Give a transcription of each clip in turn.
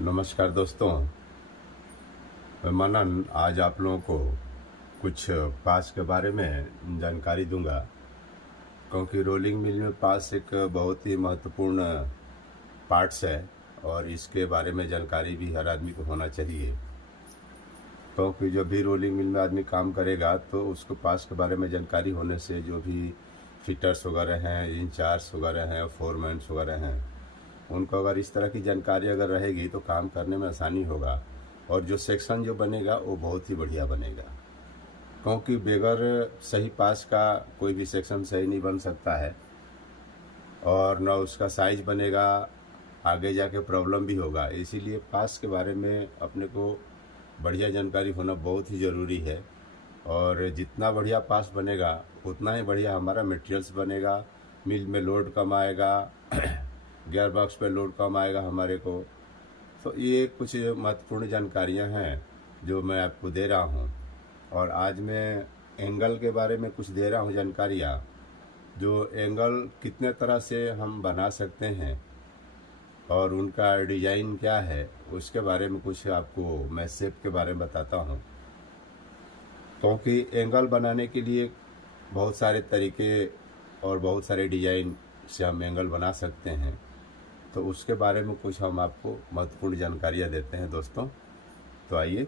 नमस्कार दोस्तों, मैं मनन आज आप लोगों को कुछ पास के बारे में जानकारी दूंगा। क्योंकि रोलिंग मिल में पास एक बहुत ही महत्वपूर्ण पार्ट्स है और इसके बारे में जानकारी भी हर आदमी को होना चाहिए। क्योंकि जब भी रोलिंग मिल में आदमी काम करेगा तो उसको पास के बारे में जानकारी होने से जो भी फिटर्स वगैरह हैं, इंचार्ज वगैरह हैं, फोरमैन्स वगैरह हैं, उनको अगर इस तरह की जानकारी अगर रहेगी तो काम करने में आसानी होगा और जो सेक्शन जो बनेगा वो बहुत ही बढ़िया बनेगा। क्योंकि बगैर सही पास का कोई भी सेक्शन सही नहीं बन सकता है और न उसका साइज बनेगा, आगे जाके प्रॉब्लम भी होगा। इसीलिए पास के बारे में अपने को बढ़िया जानकारी होना बहुत ही ज़रूरी है। और जितना बढ़िया पास बनेगा उतना ही बढ़िया हमारा मटेरियल्स बनेगा, मिल में लोड कम आएगा, गियर बॉक्स पे लोड कम आएगा हमारे को। तो ये कुछ महत्वपूर्ण जानकारियां हैं जो मैं आपको दे रहा हूं। और आज मैं एंगल के बारे में कुछ दे रहा हूं जानकारियां, जो एंगल कितने तरह से हम बना सकते हैं और उनका डिज़ाइन क्या है उसके बारे में कुछ आपको मैं शेप के बारे में बताता हूं। क्योंकि एंगल बनाने के लिए बहुत सारे तरीके और बहुत सारे डिज़ाइन से हम एंगल बना सकते हैं, तो उसके बारे में कुछ हम आपको महत्वपूर्ण जानकारियाँ देते हैं दोस्तों। तो आइए,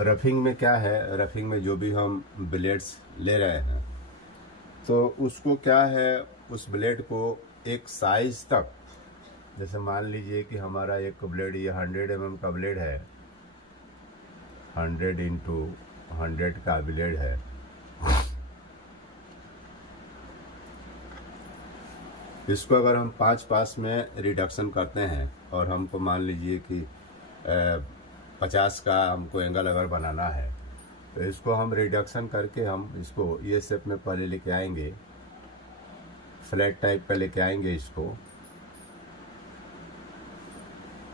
रफिंग में क्या है, रफिंग में जो भी हम ब्लेड्स ले रहे हैं तो उसको क्या है, उस ब्लेड को एक साइज तक, जैसे मान लीजिए कि हमारा एक ब्लेड ये 100 mm का ब्लेड है, 100 × 100 का ब्लेड है। इसको अगर हम 5 पास में रिडक्शन करते हैं और हमको मान लीजिए कि 50 का हमको एंगल अगर बनाना है तो इसको हम रिडक्शन करके हम इसको ये शेप में पहले लेके आएंगे, फ्लैट टाइप का लेके आएंगे इसको।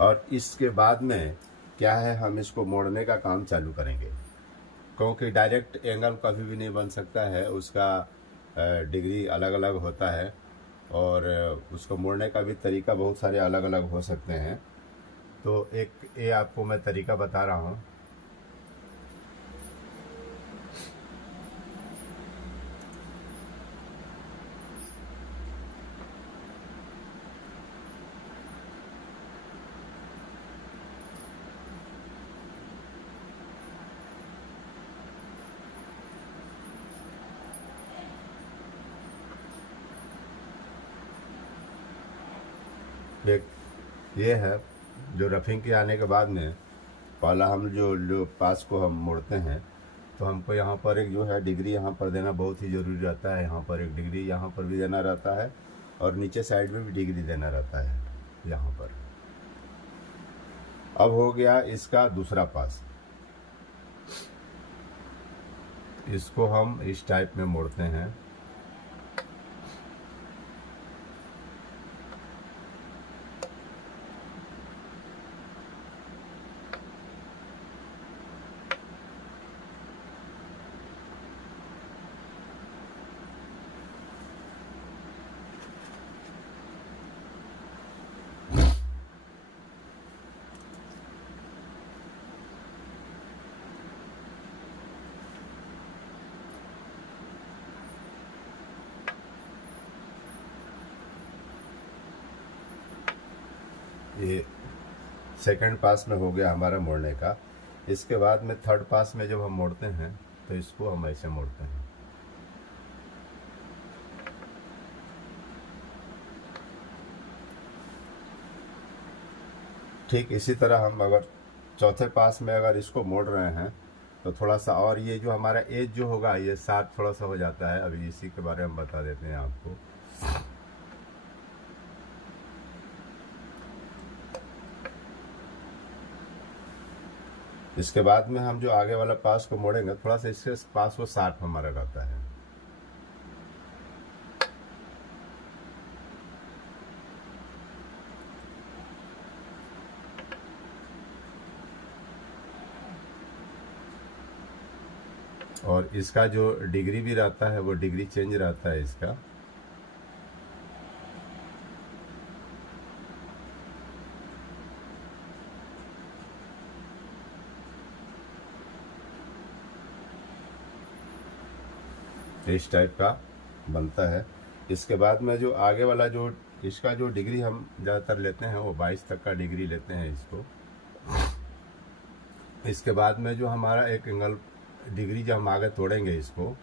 और इसके बाद में क्या है, हम इसको मोड़ने का काम चालू करेंगे। क्योंकि डायरेक्ट एंगल कभी भी नहीं बन सकता है, उसका डिग्री अलग अलग होता है और उसको मोड़ने का भी तरीका बहुत सारे अलग अलग हो सकते हैं। तो एक ये आपको मैं तरीका बता रहा हूँ। एक ये है जो रफिंग के आने के बाद में पहला हम जो पास को हम मोड़ते हैं तो हमको यहाँ पर एक जो है डिग्री यहाँ पर देना बहुत ही ज़रूरी रहता है। यहाँ पर एक डिग्री यहाँ पर भी देना रहता है और नीचे साइड में भी डिग्री देना रहता है यहाँ पर। अब हो गया इसका दूसरा पास, इसको हम इस टाइप में मोड़ते हैं। ये सेकंड पास में हो गया हमारा मोड़ने का। इसके बाद में थर्ड पास में जब हम मोड़ते हैं तो इसको हम ऐसे मोड़ते हैं। ठीक इसी तरह हम अगर चौथे पास में अगर इसको मोड़ रहे हैं तो थोड़ा सा और ये जो हमारा एज जो होगा ये साथ थोड़ा सा हो जाता है। अभी इसी के बारे में बता देते हैं आपको। इसके बाद में हम जो आगे वाला पास को मोड़ेंगे थोड़ा सा इसके पास वो शार्प हमारा रहता है। और इसका जो डिग्री भी रहता है वो डिग्री चेंज रहता है इसका। इस टाइप का बनता है। इसके बाद में जो आगे वाला जो इसका जो डिग्री हम ज़्यादातर लेते हैं वो 22 तक का डिग्री लेते हैं इसको। इसके बाद में जो हमारा एक एंगल डिग्री जो हम आगे तोड़ेंगे इसको,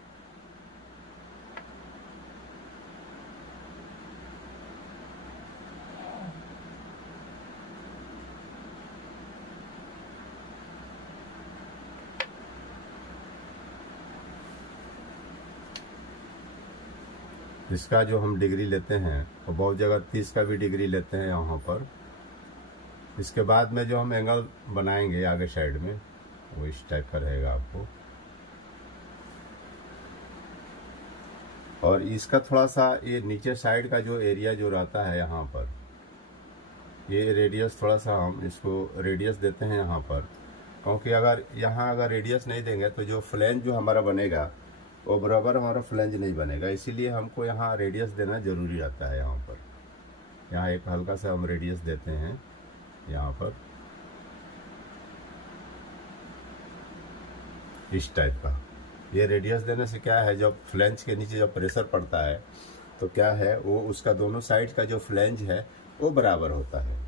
इसका जो हम डिग्री लेते हैं और बहुत जगह 30 का भी डिग्री लेते हैं यहाँ पर। इसके बाद में जो हम एंगल बनाएंगे आगे साइड में वो इस टाइप का रहेगा आपको। और इसका थोड़ा सा ये नीचे साइड का जो एरिया जो रहता है यहाँ पर, ये रेडियस थोड़ा सा हम इसको रेडियस देते हैं यहाँ पर, क्योंकि अगर रेडियस नहीं देंगे तो जो फ्लैंज जो हमारा बनेगा वो बराबर हमारा फ्लैंज नहीं बनेगा। इसीलिए हमको यहाँ रेडियस देना ज़रूरी रहता है। यहाँ पर यहाँ एक हल्का सा हम रेडियस देते हैं यहाँ पर इस टाइप का। ये रेडियस देने से क्या है, जब फ्लैंज के नीचे जब प्रेशर पड़ता है तो क्या है वो उसका दोनों साइड का जो फ्लैंज है वो बराबर होता है।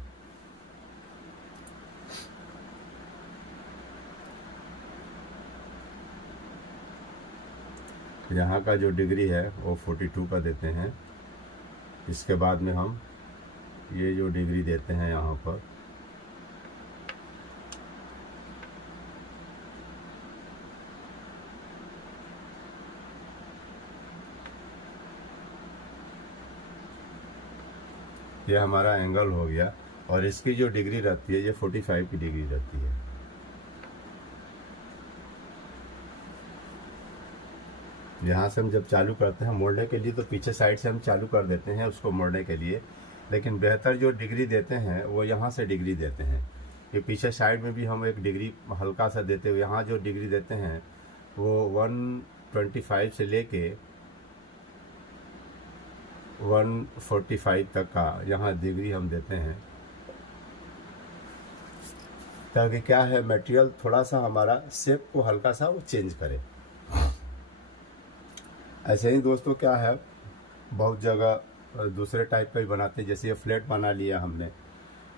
यहाँ का जो डिग्री है वो 42 का देते हैं। इसके बाद में हम ये जो डिग्री देते हैं यहाँ पर, ये हमारा एंगल हो गया। और इसकी जो डिग्री रहती है ये 45 की डिग्री रहती है। यहाँ से हम जब चालू करते हैं मोड़ने के लिए तो पीछे साइड से हम चालू कर देते हैं उसको मोड़ने के लिए, लेकिन बेहतर जो डिग्री देते हैं वो यहाँ से डिग्री देते हैं। ये पीछे साइड में भी हम एक डिग्री हल्का सा देते हुए यहाँ जो डिग्री देते हैं वो 125 से लेके 145 तक का यहाँ डिग्री हम देते हैं, ताकि क्या है मटेरियल थोड़ा सा हमारा शेप को हल्का सा वो चेंज करे। ऐसे ही दोस्तों क्या है बहुत जगह दूसरे टाइप का भी बनाते हैं। जैसे ये फ्लैट बना लिया हमने,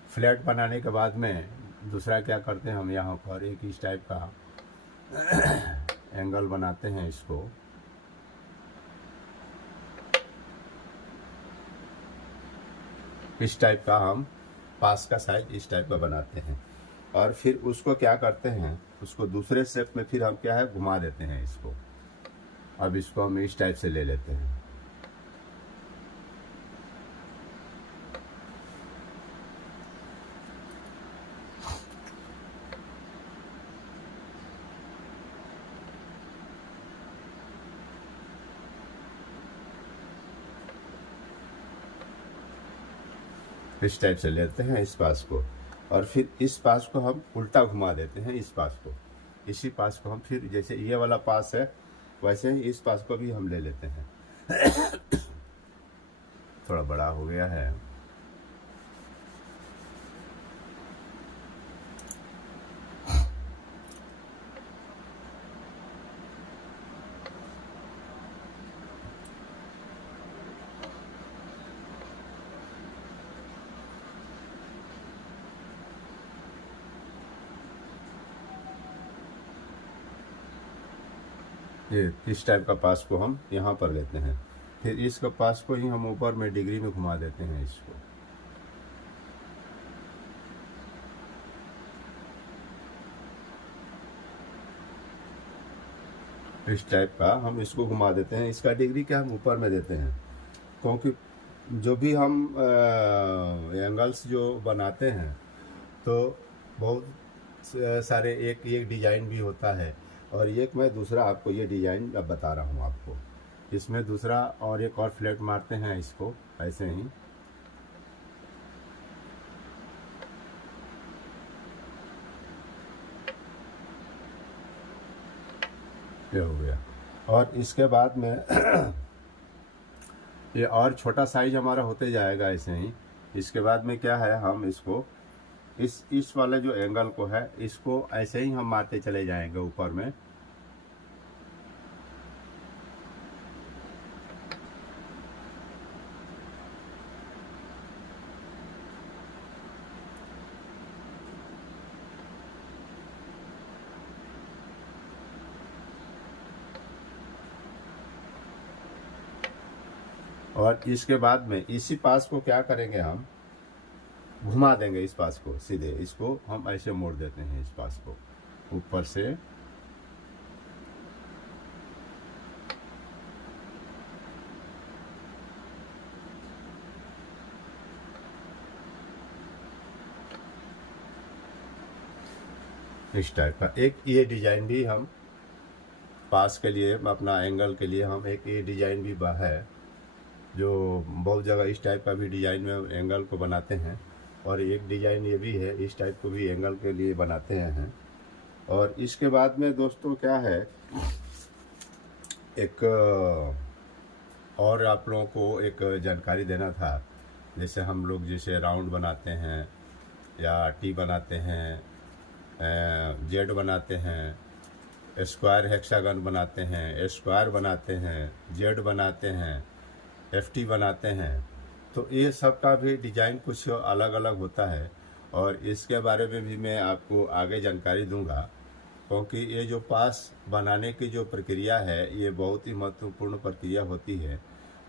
फ्लैट बनाने के बाद में दूसरा क्या करते हैं हम यहाँ पर एक इस टाइप का एंगल बनाते हैं इसको। इस टाइप का हम पास का साइज इस टाइप का बनाते हैं और फिर उसको क्या करते हैं उसको दूसरे शेप में फिर हम क्या है घुमा देते हैं इसको। अब इसको हम इस टाइप से ले लेते हैं। इस टाइप से लेते हैं इस पास को और फिर इस पास को हम उल्टा घुमा देते हैं इस पास को। इसी पास को हम फिर जैसे ये वाला पास है वैसे ही इस पास को भी हम ले लेते हैं। थोड़ा बड़ा हो गया है। ये इस टाइप का पास को हम यहाँ पर लेते हैं, फिर इस पास को ही हम ऊपर में डिग्री में घुमा देते हैं इसको। इस टाइप का हम इसको घुमा देते हैं। इसका डिग्री क्या हम ऊपर में देते हैं, क्योंकि जो भी हम एंगल्स जो बनाते हैं तो बहुत सारे एक एक डिजाइन भी होता है और एक मैं दूसरा आपको ये डिजाइन अब बता रहा हूँ आपको। इसमें दूसरा और एक और फ्लैट मारते हैं इसको ऐसे ही। ये हो गया और इसके बाद में ये और छोटा साइज हमारा होते जाएगा ऐसे ही। इसके बाद में क्या है हम इसको इस वाले जो एंगल को है इसको ऐसे ही हम मारते चले जाएंगे ऊपर में। और इसके बाद में इसी पास को क्या करेंगे, हम घुमा देंगे इस पास को सीधे, इसको हम ऐसे मोड़ देते हैं इस पास को ऊपर से। इस टाइप का एक ये डिजाइन भी हम पास के लिए, अपना एंगल के लिए हम एक ये डिजाइन भी है, जो बहुत जगह इस टाइप का भी डिजाइन में एंगल को बनाते हैं। और एक डिजाइन ये भी है, इस टाइप को भी एंगल के लिए बनाते हैं। और इसके बाद में दोस्तों क्या है, एक और आप लोगों को एक जानकारी देना था। जैसे हम लोग जैसे राउंड बनाते हैं या टी बनाते हैं, जेड बनाते हैं, स्क्वायर हेक्सागन बनाते हैं, स्क्वायर बनाते हैं, जेड बनाते हैं, एफटी बनाते हैं, तो ये सब का भी डिजाइन कुछ अलग अलग होता है। और इसके बारे में भी मैं आपको आगे जानकारी दूंगा, क्योंकि ये जो पास बनाने की जो प्रक्रिया है ये बहुत ही महत्वपूर्ण प्रक्रिया होती है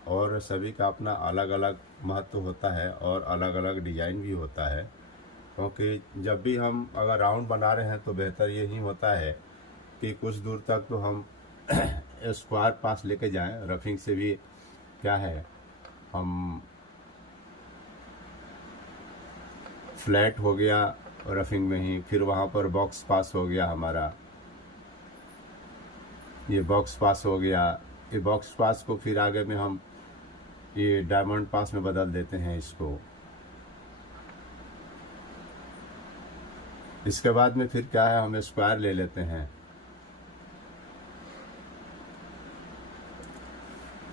और सभी का अपना अलग अलग महत्व होता है और अलग अलग डिजाइन भी होता है। क्योंकि जब भी हम अगर राउंड बना रहे हैं तो बेहतर यही होता है कि कुछ दूर तक तो हम स्क्वायर पास लेके जाएं। रफिंग से भी क्या है, हम फ्लैट हो गया रफिंग में ही, फिर वहाँ पर बॉक्स पास हो गया हमारा, ये बॉक्स पास हो गया। ये बॉक्स पास को फिर आगे में हम ये डायमंड पास में बदल देते हैं इसको। इसके बाद में फिर क्या है, हम स्क्वायर ले लेते हैं।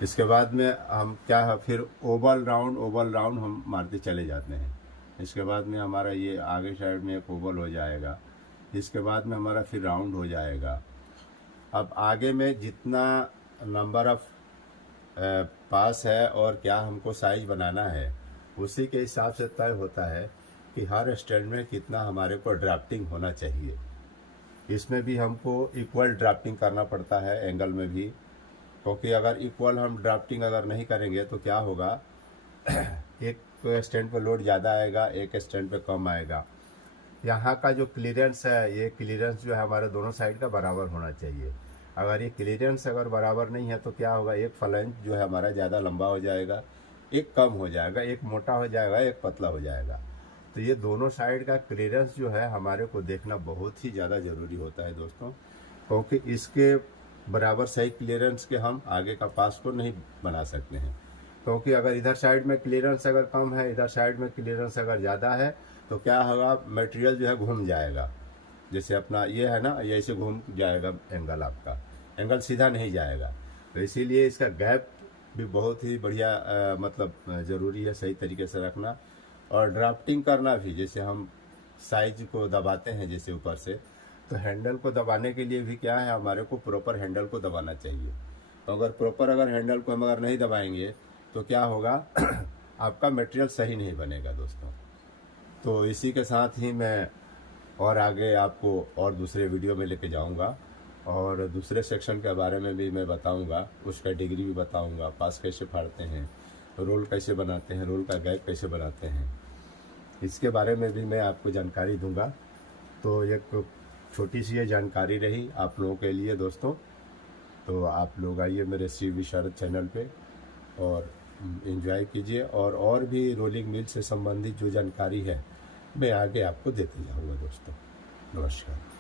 इसके बाद में हम क्या है, फिर ओवल राउंड हम मारते चले जाते हैं। इसके बाद में हमारा ये आगे साइड में एक ओवल हो जाएगा। इसके बाद में हमारा फिर राउंड हो जाएगा। अब आगे में जितना नंबर ऑफ पास है और क्या हमको साइज बनाना है, उसी के हिसाब से तय होता है कि हर स्टैंड में कितना हमारे को ड्राफ्टिंग होना चाहिए। इसमें भी हमको इक्वल ड्राफ्टिंग करना पड़ता है एंगल में भी, क्योंकि अगर इक्वल हम ड्राफ्टिंग अगर नहीं करेंगे तो क्या होगा, एक स्टैंड पे लोड ज़्यादा आएगा, एक स्टैंड पे कम आएगा। यहाँ का जो क्लीयरेंस है, ये क्लीयरेंस जो है हमारे दोनों साइड का बराबर होना चाहिए। अगर ये क्लीयरेंस अगर बराबर नहीं है तो क्या होगा, एक फ्लैंज जो है हमारा ज़्यादा लंबा हो जाएगा, एक कम हो जाएगा, एक मोटा हो जाएगा, एक पतला हो जाएगा। तो ये दोनों साइड का क्लीयरेंस जो है हमारे को देखना बहुत ही ज़्यादा ज़रूरी होता है दोस्तों, क्योंकि इसके बराबर सही क्लीयरेंस के हम आगे का पास को नहीं बना सकते हैं। क्योंकि अगर इधर साइड में क्लीयरेंस अगर कम है, इधर साइड में क्लीयरेंस अगर ज़्यादा है, तो क्या होगा, मटेरियल जो है घूम जाएगा। जैसे अपना ये है ना, ये ऐसे घूम जाएगा एंगल, आपका एंगल सीधा नहीं जाएगा। तो इसीलिए इसका गैप भी बहुत ही बढ़िया मतलब ज़रूरी है सही तरीके से रखना। और ड्राफ्टिंग करना भी, जैसे हम साइज को दबाते हैं जैसे ऊपर से, तो हैंडल को दबाने के लिए भी क्या है, हमारे को प्रॉपर हैंडल को दबाना चाहिए। तो अगर प्रॉपर अगर हैंडल को हम अगर नहीं दबाएंगे तो क्या होगा आपका मटेरियल सही नहीं बनेगा दोस्तों। तो इसी के साथ ही मैं और आगे आपको और दूसरे वीडियो में लेके जाऊंगा और दूसरे सेक्शन के बारे में भी मैं बताऊंगा, उसका डिग्री भी बताऊंगा, पास कैसे फाड़ते हैं, रोल कैसे बनाते हैं, रोल का गैप कैसे बनाते हैं, इसके बारे में भी मैं आपको जानकारी दूंगा। तो एक छोटी सी ये जानकारी रही आप लोगों के लिए दोस्तों। तो आप लोग आइए मेरे CV शरद चैनल पे और एंजॉय कीजिए, और भी रोलिंग मिल से संबंधित जो जानकारी है मैं आगे आपको देते जाऊंगा दोस्तों। नमस्कार।